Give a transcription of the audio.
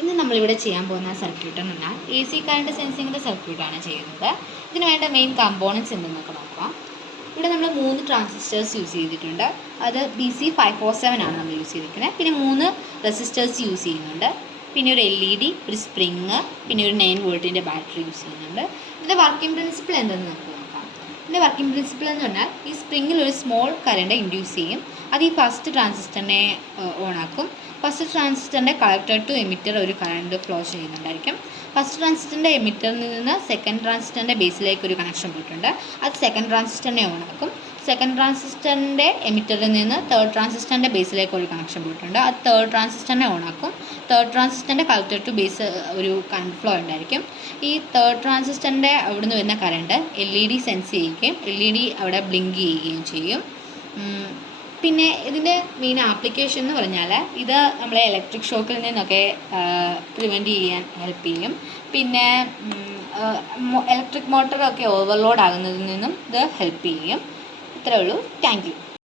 ഇന്ന് നമ്മളിവിടെ ചെയ്യാൻ പോകുന്ന സർക്യൂട്ട് എന്ന് പറഞ്ഞാൽ എ സി കറണ്ട് സെൻസിങ്ങിൻ്റെ സർക്യൂട്ടാണ് ചെയ്യുന്നത്. ഇതിന് വേണ്ട മെയിൻ കമ്പോണൻസ് എന്തെന്നൊക്കെ നോക്കാം. ഇവിടെ നമ്മൾ 3 ട്രാൻസിസ്റ്റേഴ്സ് യൂസ് ചെയ്തിട്ടുണ്ട്. അത് BC547 ആണ് നമ്മൾ യൂസ് ചെയ്തിരിക്കുന്നത്. പിന്നെ 3 റെസിസ്റ്റേഴ്സ് യൂസ് ചെയ്യുന്നുണ്ട്. പിന്നെ ഒരു LED, ഒരു സ്പ്രിങ്, പിന്നെ ഒരു 9 വോൾട്ടിൻ്റെ ബാറ്ററി യൂസ് ചെയ്യുന്നുണ്ട്. ഇതിൻ്റെ വർക്കിംഗ് പ്രിൻസിപ്പിൾ എന്തെന്ന് നമുക്ക് നോക്കാം. ഇതിൻ്റെ വർക്കിംഗ് പ്രിൻസിപ്പിൾ എന്ന് പറഞ്ഞാൽ ഈ സ്പ്രിങ്ങിൽ ഒരു സ്മോൾ കറണ്ട് ഇൻഡ്യൂസ് ചെയ്യും. അത് ഈ ഫസ്റ്റ് ട്രാൻസിസ്റ്ററിനെ ഓണാക്കും. ഫസ്റ്റ് ട്രാൻസിസ്റ്ററിൻ്റെ കളക്ടർ ടു എമിറ്റർ ഒരു കറണ്ട് ഫ്ലോ ചെയ്യുന്നുണ്ടായിരിക്കും. ഫസ്റ്റ് ട്രാൻസിസ്റ്ററിൻ്റെ എമിറ്ററിൽ നിന്ന് സെക്കൻഡ് ട്രാൻസിസ്റ്ററിൻ്റെ ബേസിലേക്ക് ഒരു കണക്ഷൻ പോയിട്ടുണ്ട്. അത് സെക്കൻഡ് ട്രാൻസിസ്റ്ററിനെ ഓണാക്കും. സെക്കൻഡ് ട്രാൻസിസ്റ്ററിൻ്റെ എമിറ്ററിൽ നിന്ന് തേർഡ് ട്രാൻസിസ്റ്ററിൻ്റെ ബേസിലേക്ക് ഒരു കണക്ഷൻ പോയിട്ടുണ്ട്. അത് തേർഡ് ട്രാൻസിസ്റ്ററിനെ ഓണാക്കും. തേർഡ് ട്രാൻസിസ്റ്ററിൻ്റെ കളക്ടർ ടു ബേസ് ഒരു കറണ്ട് ഫ്ലോ ഉണ്ടായിരിക്കും. ഈ തേർഡ് ട്രാൻസിസ്റ്ററിൻ്റെ അവിടെ നിന്ന് വരുന്ന കറണ്ട് LED സെൻസ് ചെയ്യുകയും LED അവിടെ ബ്ലിങ്ക് ചെയ്യുകയും ചെയ്യും. പിന്നെ ഇതിൻ്റെ മെയിൻ ആപ്ലിക്കേഷൻ എന്ന് പറഞ്ഞാൽ ഇത് നമ്മളെ ഇലക്ട്രിക് ഷോക്കിൽ നിന്നൊക്കെ പ്രിവെൻറ്റ് ചെയ്യാൻ ഹെൽപ്പ് ചെയ്യും. പിന്നെ ഇലക്ട്രിക് മോട്ടറൊക്കെ ഓവർലോഡ് ആകുന്നതിൽ നിന്നും ഇത് ഹെൽപ്പ് ചെയ്യും. ഇത്രയേ ഉള്ളൂ. Thank you.